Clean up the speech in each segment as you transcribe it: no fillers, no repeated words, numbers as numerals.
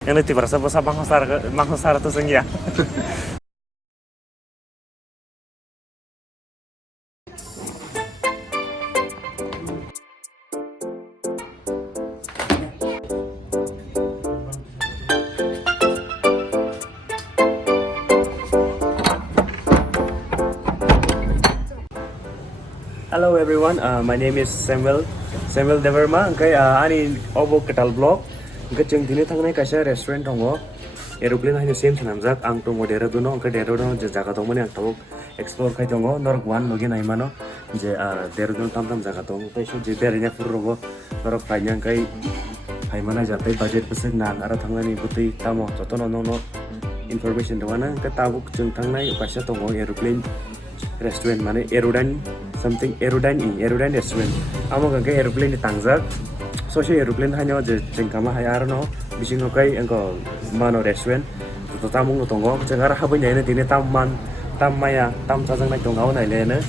Yang nanti berasa-berasa mangsar tuh sengia. Hello everyone, my name is Samuel Debbarma. Angkai ani obo ketal blog. Angkai jeng dini tangnai kaisa restaurant tongo. Aeroplane hanya same senamjak ang tongo Dehradun no. Angkai Dehradun je jaga tongo ni ang tabuk explore kai tongo. Norok wan logi nai mano. Je Dehradun tam jaga tongo. Tai so je berenya furrogo. Norok fanya angkai hai mana jatai budget pesek nan ara tangnani buti tamo joto no information dongana. Angkai tabuk jeng tangnai kaisa tongo Aeroplane Resturant mana Aeroplane something Aeroplane Resturant. Amo gangkai aeroplane ni tangjak. So si aeroplane hanya je jengkama hai arno bising kai engko mano restaurant. To tamung tongo jengar habanya ini tini tam maya tam sajang nai tongau nai lene.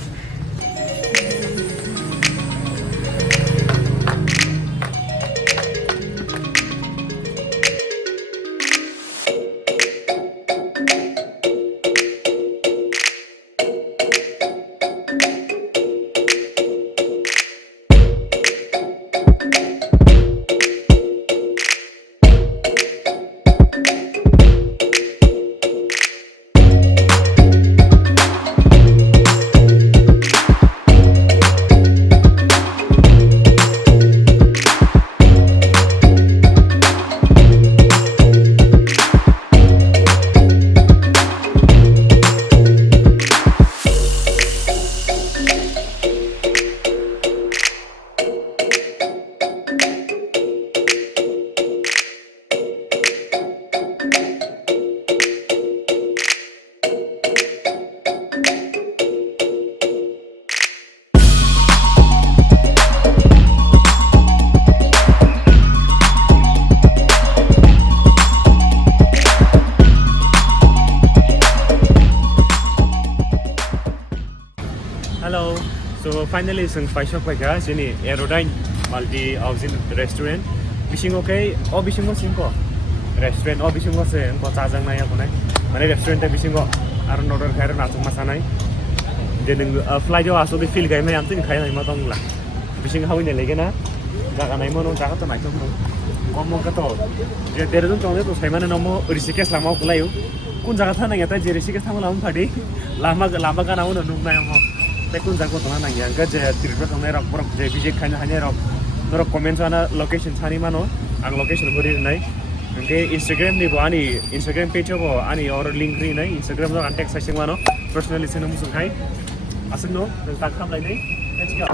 Hello, so finally sing paisok paika sini Aeroplane multi housing restaurant. Bising okay, bising ko singko. Restaurant bising ko se engko chajang nai ako nai. Mane restaurant ta bising ko aron order khair na tung masanai. Then fly jo aso de feel gai mai am tin khai nai ma tong la. Bising hawi ne lege na. Jaga nai mo no jaga ta mai tong no. Komo ka to. Je Dehradun tong le to sai mane no mo Rishikesh lama ko layu. Kun jaga tha na ya ta je Rishikesh tha lam phadi. Lama ka na no num nai mo. Tekun jago tona nang yang ga je tirba tong nai rok borok je bijek khana hanya rok norok comment sana location sani mano ang location buri nai angke Instagram ni bo ani Instagram page bo ani or link ri nai Instagram no contact session mano personally sino musul khai asuk no tak kham lai nai let's go.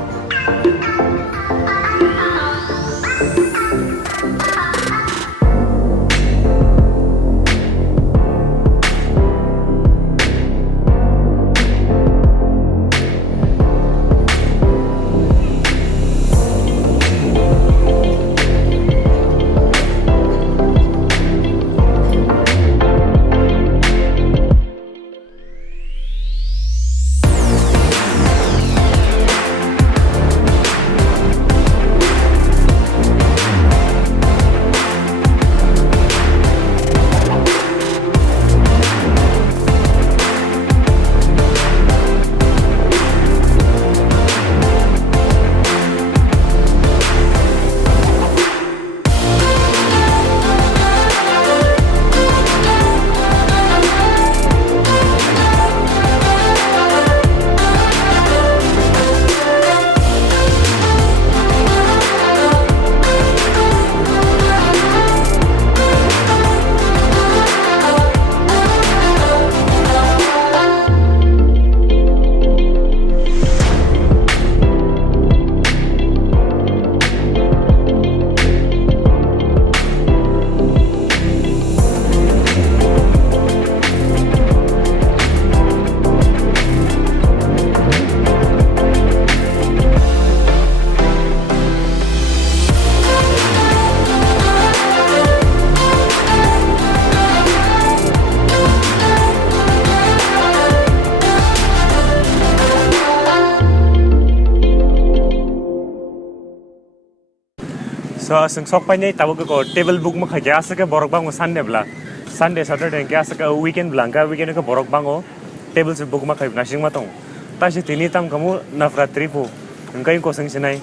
So sing sok painai tabu ko table book ma khaya asa ke borok bango Sunday bla Sunday Saturday ke asa ke weekend blanka weekend ke borok bango table se book ma khay nasing ma tong ta si tini tam kamu navratri pu engkai ko sing sinai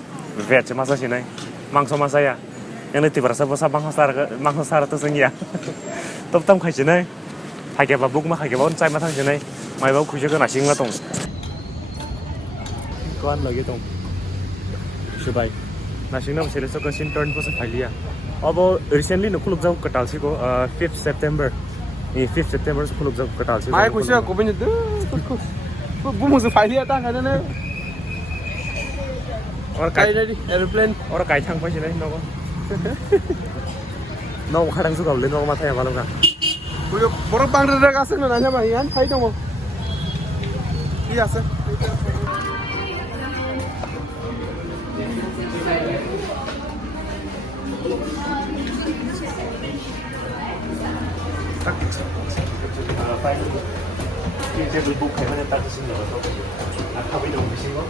veg masa sinai mangso masa ya yang nanti berasa bosa bangsa sar tu sing ya top tam khay sinai hake ba book ma hake ba on chai ma thang sinai mai ba khu je ko nasing ma tong kon lagi tong subai nasing na sele so ko sin turn po sa phalia abo recently no khuluk jam katal si ko 5th September 5th September se khuluk jam katal si mai kusia ko bin de bu mu se phalia ta kana ne और kai ready aeroplane और kai thang pa sinai no ko no khadang su gaw le no ma thai ba lo ga bu borok bang re ga se na nya ma yan phai dong mo iya se Ini table book kayak mana tak sini loh, atau apa itu mesti kok?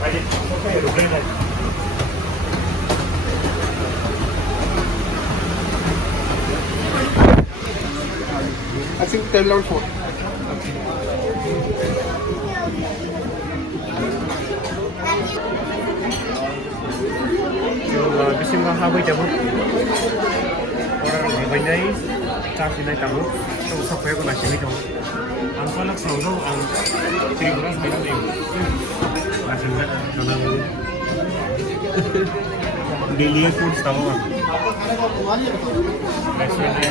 Baik, oke, Aeroplane lagi. I think 10 level 4 Bising mah habis jamu. Orang di bandai, cakap ini kamu, tu sampai aku nasi ni kamu. Angkau nak saudara, ciri beras minum ni. Nasi ni, mana ni? Daily food tahu kan? Restaurant ni.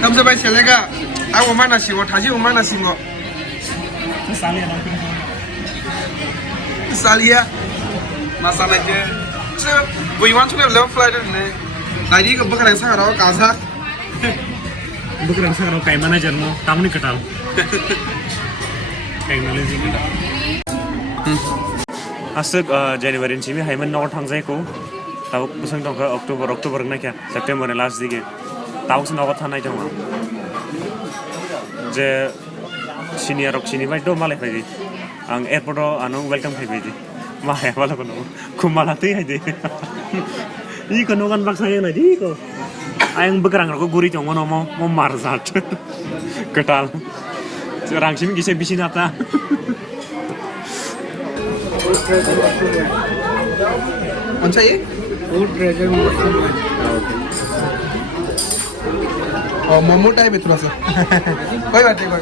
Kamu sampai selega, aku mana sih? Aku tadi mana sih kok? Salia, masalah je. So, we want to have level flight ni. Tadi ke bukan yang sangat rawat kasa. Bukan yang sangat rawat kayak mana jerno, tamu ni ketal. Teknologi ni. Asal Januari ni cimi, haiman North Hangzai ko. Tahu pusing tong ke Oktober nak ya, September ni last dige. Tahu sen awat hanai jama. Je senior mai do malai pagi. Ang airport anu welcome pagi. Mahal malah kono. Kumala tu ya je. Ih kono kan baksa yang lagi ko. Ayang bekerang ko guri jong mono mau marzat. Ketal. Orang sini kisah bisin apa? Macam ni? Food treasure Oh, momo type itu rasa. Kau baca kau.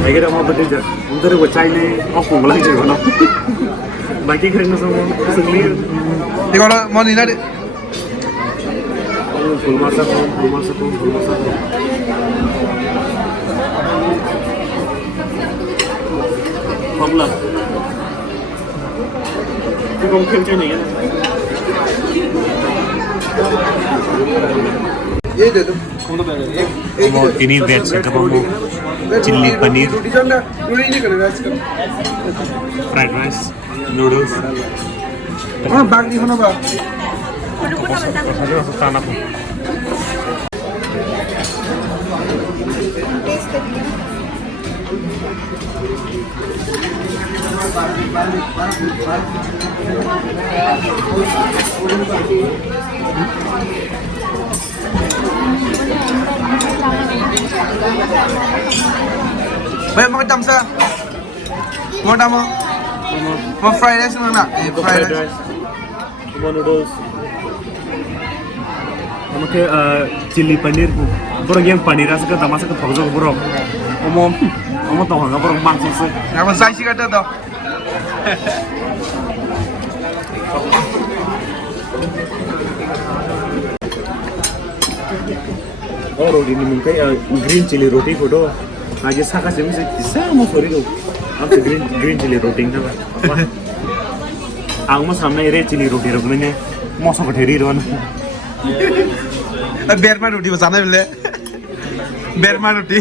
Agar mau betul je. Untuk itu cai ni, aku mulai je kono. Bagi kerana semua sendiri. Ni kalau mau ni nak. Full masak. Pamla. Tu kau kerja ni kan? ये दे दो ini veg kamu chili paneer fried rice noodles bag di mana bang ada rasa tanah pun Baik mau jam sa? Mau tamu? Mau fried rice mana? Fried rice. Mau noodles. Oke, chili paneer bu. Borong yang paneer rasa ke tamasa ke thogjo borong. Omo tong hanga borong mangso se. Apa sai sih kata tu? Oh, roti ini mungkin green chili roti foto. Aja saka sih mesti sama sorry tuh. Apa green chili roti nih apa? Ang mas sampai red chili roti rupanya. Masuk ke diri doang. Debbarma roti bersama beli. Debbarma roti.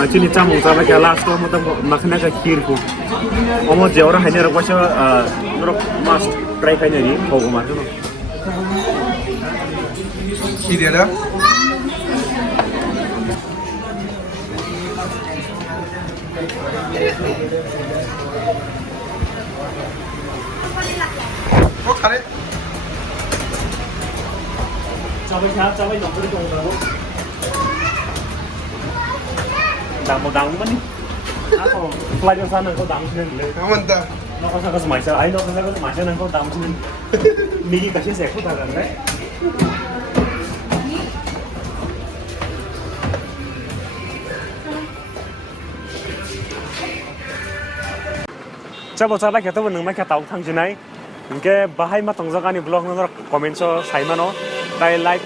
Actually, camu sama kayak last time kita makan agak kiriku. Omo jauh orang hanya rakwasa, mas try kayaknya ni, kau kemana tu? Kiri ada? Oh, kare. Cabai nomor itu berapa? Dang mana? Aku pelajar sana kau dang sini le. Aman tak? Nak kau sangat semasa, ayo nak sangat semasa nak kau dang sini. Migi kasih saya kau tak kan? Coba cara kita pun nengmai kita tahu tang jenai. Mungkin bahaya mah tongzakan ni blog nongor komen so saya mana, like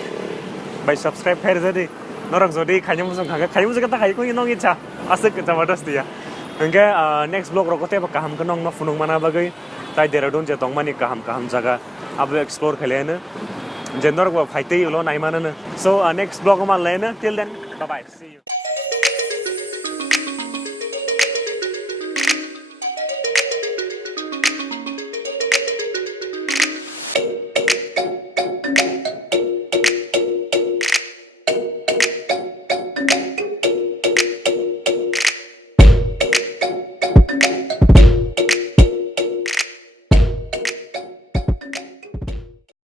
by subscribe hari jadi. Norok jadi kayaknya musuh kita kayak kau nong icha asik jabardast dia. Mungkin next blog rokote apa kaham kenong funung mana bagai. Tai Dehradun je tong mani kaham jaga abu explore kalian. Jendor gua fighti ulo naik mana. So next blog mana lain. Till then, bye bye. See you.